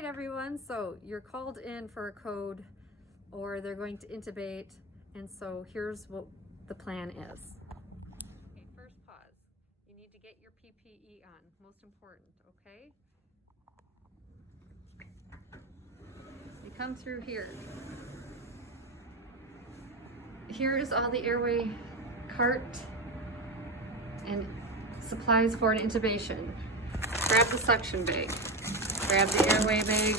right, everyone, so you're called in for a code or they're going to intubate, and so here's what the plan is. Okay, first pause. You need to get your PPE on, most important, okay? You come through here. Here is all the airway cart and supplies for an intubation. Grab the suction bag. Grab the airway bag,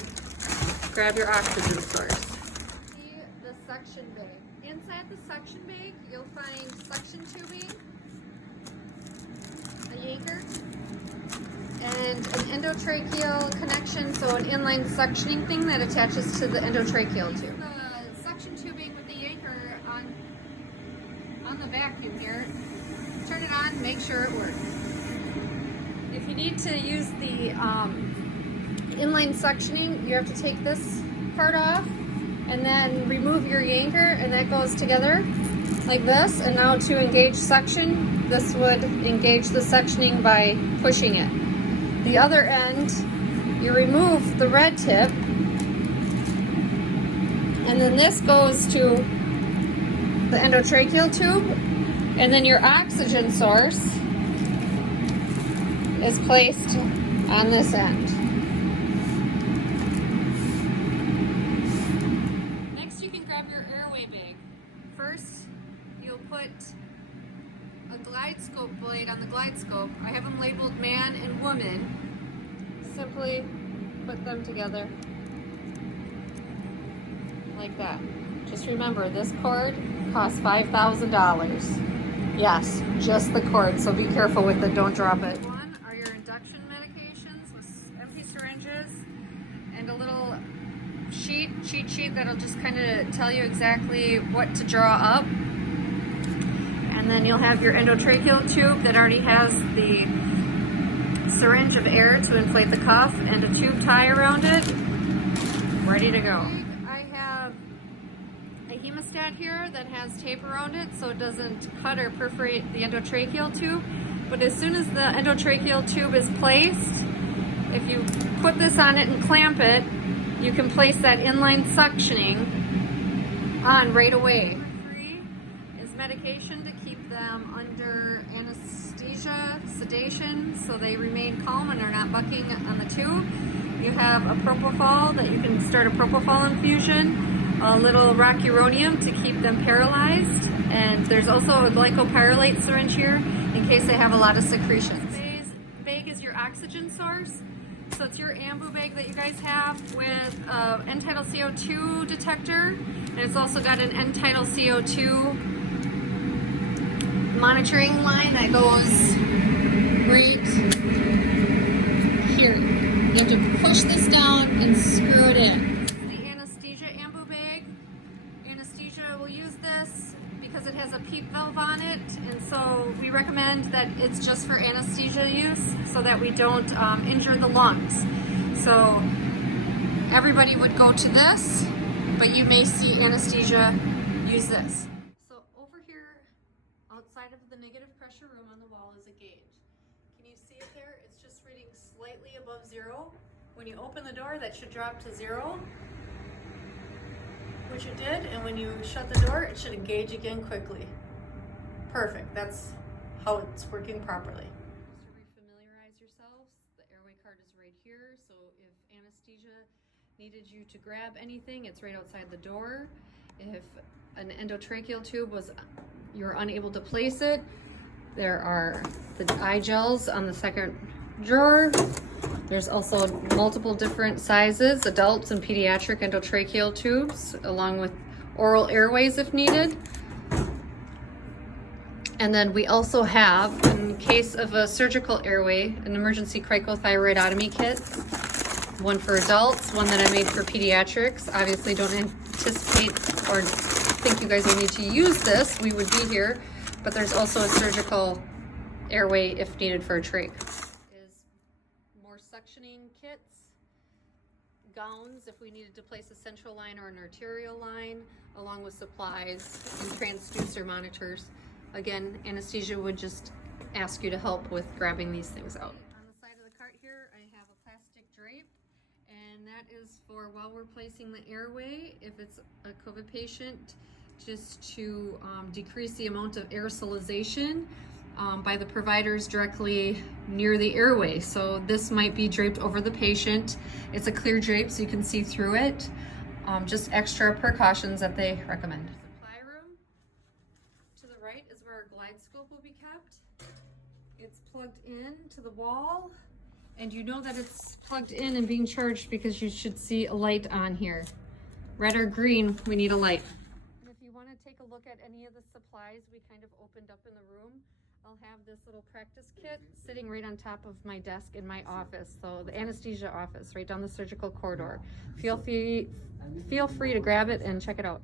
grab your oxygen source. See the suction bag. Inside the suction bag, you'll find suction tubing, a yanker, and an endotracheal connection, so an inline suctioning thing that attaches to the endotracheal tube. The suction tubing with the yanker on the vacuum here. Turn it on, make sure it works. If you need to use the inline suctioning, you have to take this part off and then remove your yanker, and that goes together like this. And now to engage suction, this would engage the suctioning by pushing it. The other end, you remove the red tip, and then this goes to the endotracheal tube, and then your oxygen source is placed on this end. Next, you can grab your airway bag. First, you'll put a glide scope blade on the glide scope. I have them labeled man and woman. Simply put them together like that. Just remember, this cord costs $5,000. Yes, just the cord, so be careful with it, don't drop it. One are your induction medications with empty syringes and a little cheat sheet that'll just kind of tell you exactly what to draw up. And then you'll have your endotracheal tube that already has the syringe of air to inflate the cuff and a tube tie around it, ready to go. I have a hemostat here that has tape around it so it doesn't cut or perforate the endotracheal tube. But as soon as the endotracheal tube is placed, if you put this on it and clamp it, you can place that inline suctioning on right away. Number 3 is medication to keep them under anesthesia, sedation, so they remain calm and are not bucking on the tube. You have a propofol that you can start a propofol infusion, a little rocuronium to keep them paralyzed, and there's also a glycopyrrolate syringe here in case they have a lot of secretions. This bag is your oxygen source. So it's your ambu bag that you guys have with an end-tidal CO2 detector, and it's also got an end-tidal CO2 monitoring line that goes right here. You have to push this down and screw it in. This is the anesthesia ambu bag. Anesthesia will use this because it has a PEEP valve on it, and so we recommend that it's just for anesthesia use so that we don't injure the lungs. So everybody would go to this, but you may see anesthesia use this. So over here, outside of the negative pressure room on the wall is a gauge. Can you see it there? It's just reading slightly above 0. When you open the door, that should drop to 0. Which it did, and when you shut the door, it should engage again quickly. Perfect, that's how it's working properly. Just to refamiliarize yourselves, the airway card is right here, so if anesthesia needed you to grab anything, it's right outside the door. If an endotracheal tube you're unable to place it, there are the eye gels on the second drawer. There's also multiple different sizes, adults and pediatric endotracheal tubes, along with oral airways if needed. And then we also have, in case of a surgical airway, an emergency cricothyroidotomy kit. One for adults, one that I made for pediatrics. Obviously don't anticipate or think you guys will need to use this. We would be here. But there's also a surgical airway if needed for a trach. More suctioning kits, gowns if we needed to place a central line or an arterial line, along with supplies and transducer monitors. Again, anesthesia would just ask you to help with grabbing these things out. On the side of the cart here, I have a plastic drape, and And that is for while we're placing the airway, if it's a COVID patient, just to decrease the amount of aerosolization by the providers directly near the airway. So this might be draped over the patient. It's a clear drape so you can see through it. Just extra precautions that they recommend. Supply room. To the right is where our glide scope will be kept. It's plugged in to the wall, and you know that it's plugged in and being charged because you should see a light on here. Red or green, we need a light. And if you want to take a look at any of the supplies we kind of opened up in the room, I'll have this little practice kit sitting right on top of my desk in my office. So the anesthesia office, right down the surgical corridor. Feel free to grab it and check it out.